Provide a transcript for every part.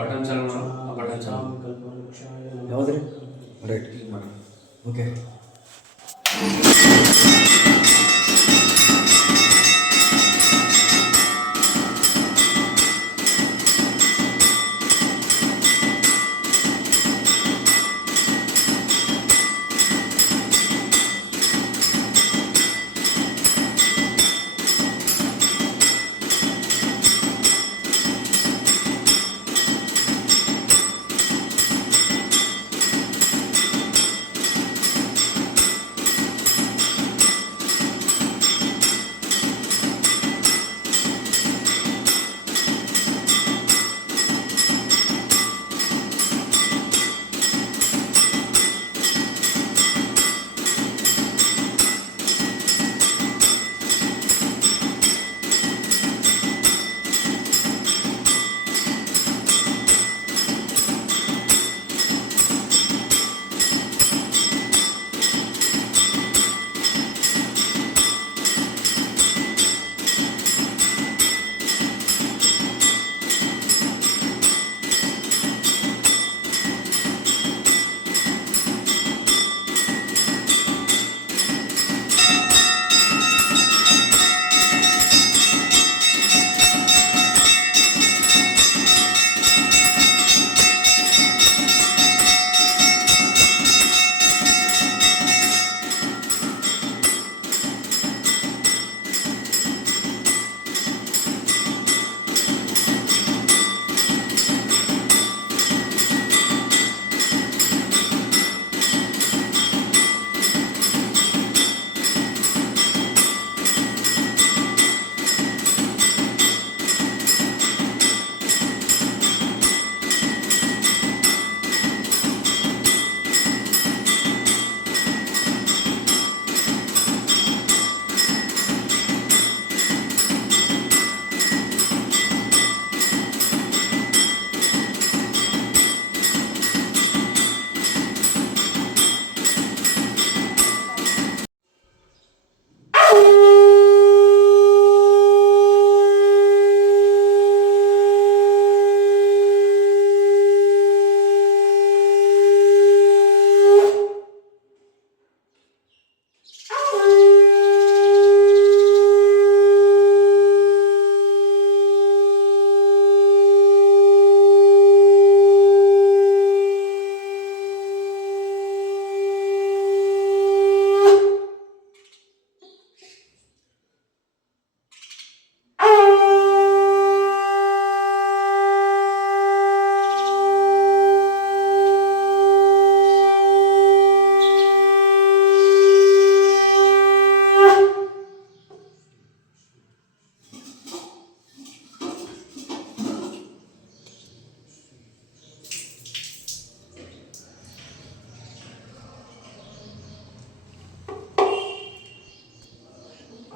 Button ಚಾಲು button ಚಾಲು ಯಾವ್ದು ರೀ? Right, okay.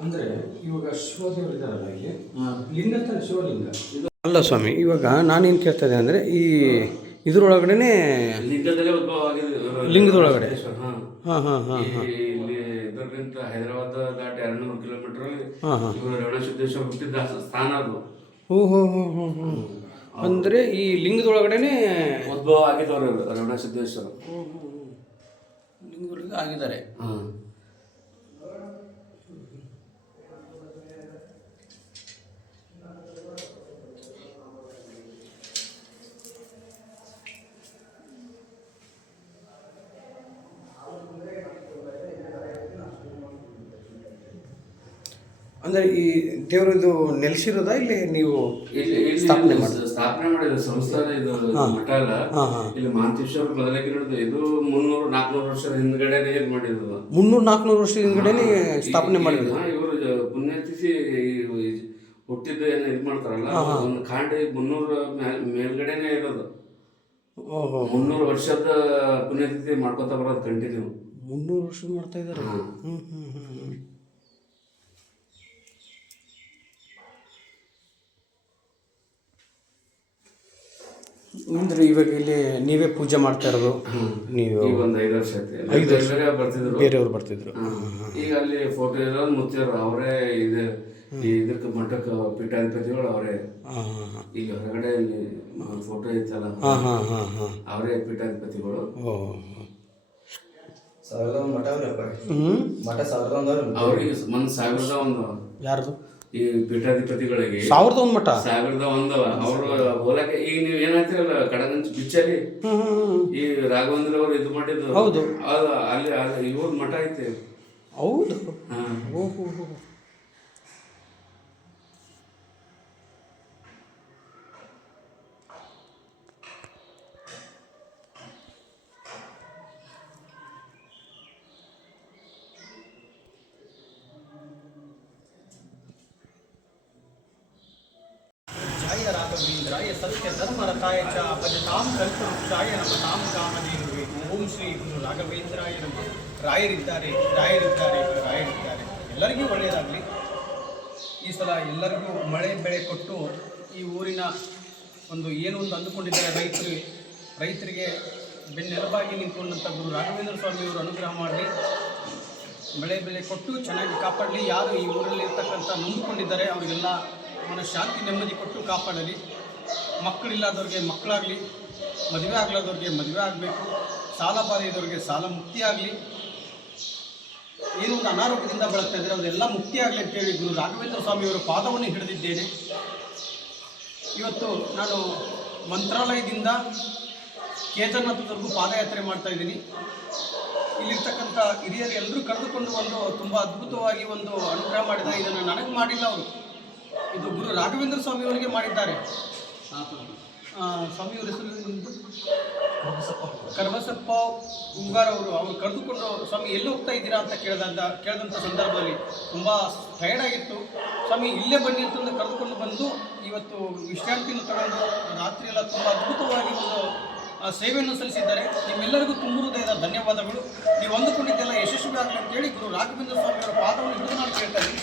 ಅಂದರೆ ಇವಾಗ ಶಿವದೇವರು ಇದ್ದಾರಲ್ಲ, ಇಲ್ಲಿ ಲಿಂಗ ತಾನೆ ಶಿವಲಿಂಗ. ಅಲ್ಲ ಸ್ವಾಮಿ, ಇವಾಗ ನಾನೇನು ಕೇಳ್ತಾ ಇದ್ದೆ ಅಂದರೆ ಈ ಇದರೊಳಗಡೆ ಲಿಂಗದಲ್ಲೇ ಉದ್ಭವ ಆಗಿದೆ, ಲಿಂಗದೊಳಗಡೆ. ಹಾಂ ಹಾಂ ಹಾಂ ಹಾಂ ಹಾಂ ಇಲ್ಲಿ ಇದರಿಂದ ಹೈದರಾಬಾದ್ ದಾಟಿ 200 ಕಿಲೋಮೀಟರ್ ಹಾಂ ಹಾಂ ಇವರು ರೇವಣಸಿದ್ದೇಶ್ವರ ಹುಟ್ಟಿದ ಸ್ಥಾನ ಅದು. ಓಹೋ ಹೋ ಹೋ ಹೋ. ಅಂದರೆ ಈ ಲಿಂಗದೊಳಗಡೆ ಉದ್ಭವ ಆಗಿದ್ದವರು ರೇವಣಸಿದ್ದೇಶ್ವರ ಲಿಂಗದೊಳಗೆ ಆಗಿದ್ದಾರೆ. ಹಾಂ. ಅಂದರೆ ಈ ದೇವರದು ನೆಲೆಸಿರೋದಾ ಇಲ್ಲಿ ನೀವು ಇಲ್ಲಿ ಸ್ಥಾಪನೆ ಮಾಡಿದ ಸಂಸ್ಥಾನ ಇದು ಮಠ ಅಲ್ಲ. ಇಲ್ಲಿ ಮಹಾಂತೇಶ್ವರ ಮೊದಲಾಗಿ ನೋಡಿದ್ದು ಇದು 300-400 ವರ್ಷದ ಹಿಂದ್ಗಡೆನೆ ಇದು ಮಾಡಿರೋದು. 300-400 ವರ್ಷದ ಹಿಂದ್ಗಡೆನೆ ಸ್ಥಾಪನೆ ಮಾಡಿರೋದು. ಇವರು ಪುಣ್ಯತಿಥಿ ಹುಟ್ಟಿದ್ದು ಏನು ಇದು ಮಾಡ್ತಾರಲ್ಲ, ಒಂದು ಕಾಂಡ 300 ಮೇಲ್ಗಡೆನೆ ಇರೋದು. 300 ವರ್ಷದ ಪುಣ್ಯತಿಥಿ ಮಾಡ್ಕೊತಾ ಬರೋದು ಕಂಟಿನ್ಯೂ. 300 ವರ್ಷ ಮಾಡ್ತಾ ಇದ್ದಾರೆ. ಅಂದ್ರೆ ಇವಾಗ ಇಲ್ಲಿ ನೀವೇ ಪೂಜೆ ಮಾಡ್ತಾ ಇರೋದು? ನೀವು ಈಗ ಒಂದು 5 ವರ್ಷ ಆಯ್ತು. ಬರ್ತಿದ್ರು, ಬೇರೆಯವರು ಬರ್ತಿದ್ರು. ಈಗ ಅಲ್ಲಿ ಫೋಟೋ ಇರೋದು ಮುತ್ತಿದ್ರು ಅವರೇ. ಇದು ಈ ಇದಕ್ಕೆ ಮಠಕ್ಕೆ ಪೀಠಾಧಿಪತಿಗಳು ಅವರೇ. ಹಾಂ ಹಾಂ ಹಾಂ ಈಗ ಹೊರಗಡೆ ಫೋಟೋ ಐತಲ್ಲ, ಹಾಂ ಹಾಂ ಹಾಂ ಹಾಂ ಅವರೇ ಪೀಠಾಧಿಪತಿಗಳು. ಓ ಸಾವಿರದ ಒಂದು ಮಠ ಅವ್ರಪ್ಪ. ಹ್ಞೂ ಮಠ ಸಾವಿರದ ಒಂದು ಅವ್ರಿಗೆ ಸಾವಿರದ ಒಂದು ಯಾರ್ದು ಈ ಪೀಠಾಧಿಪತಿಗಳಿಗೆ 1001 ಮಠ 1001 ಅವರು ಹೋಲಕ್ಕೆ. ಈಗ ನೀವು ಏನಾಗ್ತಿರಲ್ಲ ಕಡಗಂಚ್ ಬಿಚ್ಚಲ್ಲಿ ಈ ರಾಘವೇಂದ್ರ ಅವರು ಇದು ಮಾಡಿದ್ದು, ಹೌದು. ಅದು ಅಲ್ಲಿ ಇವ್ರ ಮಠ ಐತೆ. ಹೌದು. ಹಾ. ಓಹೋ. जय राघवेन्द्राय सत्य धर्मरताय च भजतां कल्पवृक्षाय नमतां कामधेनुवे. ಓಂ ಶ್ರೀ ಗುರು ರಾಘವೇಂದ್ರಾಯ ನಮಃ. ರಾಯರಿದ್ದಾರೆ ಎಲ್ಲರಿಗೂ ಒಳ್ಳೆಯದಾಗಲಿ. ಈ ಸಲ ಎಲ್ಲರಿಗೂ ಮಳೆ ಬೆಳೆ ಕೊಟ್ಟು ಈ ಊರಿನ ಏನು ಒಂದು ಅಂದುಕೊಂಡಿದ್ದಾರೆ ರೈತರಿಗೆ ಬೆನ್ನೆಲುಬಾಗಿ ನಿಂತ್ಕೊಂಡಂಥ ಗುರು ರಾಘವೇಂದ್ರ ಸ್ವಾಮಿಯವರು ಅನುಗ್ರಹ ಮಾಡಲಿ, ಮಳೆ ಬೆಳೆ ಕೊಟ್ಟು ಚೆನ್ನಾಗಿ ಕಾಪಾಡಲಿ. ಯಾರು ಈ ಊರಲ್ಲಿ ಇರ್ತಕ್ಕಂಥ ನೊಂದುಕೊಂಡಿದ್ದಾರೆ ಅವರಿಗೆಲ್ಲ ಮನಃಶಾಂತಿ ನೆಮ್ಮದಿ ಕೊಟ್ಟು ಕಾಪಾಡಲಿ. ಮಕ್ಕಳಿಲ್ಲದವ್ರಿಗೆ ಮಕ್ಕಳಾಗಲಿ, ಮದುವೆ ಆಗ್ಲಾದವ್ರಿಗೆ ಮದುವೆ ಆಗಬೇಕು, ಸಾಲ ಬಾರಿದವ್ರಿಗೆ ಸಾಲ ಮುಕ್ತಿ ಆಗಲಿ. ಏನೊಂದು ಅನಾರೋಗ್ಯದಿಂದ ಬಳಸ್ತಾ ಇದ್ದಾರೆ ಅದೆಲ್ಲ ಮುಕ್ತಿ ಆಗಲಿ ಅಂತೇಳಿ ಗುರು ರಾಘವೇಂದ್ರ ಸ್ವಾಮಿಯವರ ಪಾದವನ್ನು ಹಿಡಿದಿದ್ದೇನೆ. ಇವತ್ತು ನಾನು ಮಂತ್ರಾಲಯದಿಂದ ಕೇದಾರನಾಥದವರೆಗೂ ಪಾದಯಾತ್ರೆ ಮಾಡ್ತಾ ಇದ್ದೀನಿ. ಇಲ್ಲಿರ್ತಕ್ಕಂಥ ಹಿರಿಯರು ಎಲ್ಲರೂ ಕರೆದುಕೊಂಡು ತುಂಬ ಅದ್ಭುತವಾಗಿ ಅನುಗ್ರಹ ಮಾಡಿದ್ದಾರೆ. ಇದನ್ನು ನನಗೆ ಮಾಡಿಲ್ಲ ಅವರು, ಇದು ಗುರು ರಾಘವೇಂದ್ರ ಸ್ವಾಮಿಯವರಿಗೆ ಮಾಡಿದ್ದಾರೆ. ಸ್ವಾಮಿಯವರ ಹೆಸರು ಕರ್ಬಸಪ್ಪ ಉಂಗಾರ್ ಅವರು ಕರೆದುಕೊಂಡು ಸ್ವಾಮಿ ಎಲ್ಲಿ ಹೋಗ್ತಾ ಇದ್ದೀರಾ ಅಂತ ಕೇಳಿದಂಥ ಸಂದರ್ಭದಲ್ಲಿ ತುಂಬ ಟಯರ್ಡ್ ಆಗಿತ್ತು. ಸ್ವಾಮಿ ಇಲ್ಲೇ ಬನ್ನಿ ಅಂತಂದು ಕರೆದುಕೊಂಡು ಬಂದು ಇವತ್ತು ವಿಶ್ರಾಂತಿಯನ್ನು ತಗೊಂಡು ರಾತ್ರಿ ಎಲ್ಲ ತುಂಬ ಅದ್ಭುತವಾಗಿ ಸೇವೆಯನ್ನು ಸಲ್ಲಿಸಿದ್ದಾರೆ. ನಿಮ್ಮೆಲ್ಲರಿಗೂ ತುಂಬ ಹೃದಯದ ಧನ್ಯವಾದಗಳು. ನೀವು ಅಂದುಕೊಂಡಿದ್ದೆಲ್ಲ ಯಶಸ್ವಿ ಆಗಲಿ ಅಂತೇಳಿ ಗುರು ರಾಘವೇಂದ್ರ ಸ್ವಾಮಿಯವರ ಪಾದವನ್ನು ಹಿಡಿದು ನಾನು ಕೇಳ್ತಾ ಇದ್ದೀನಿ.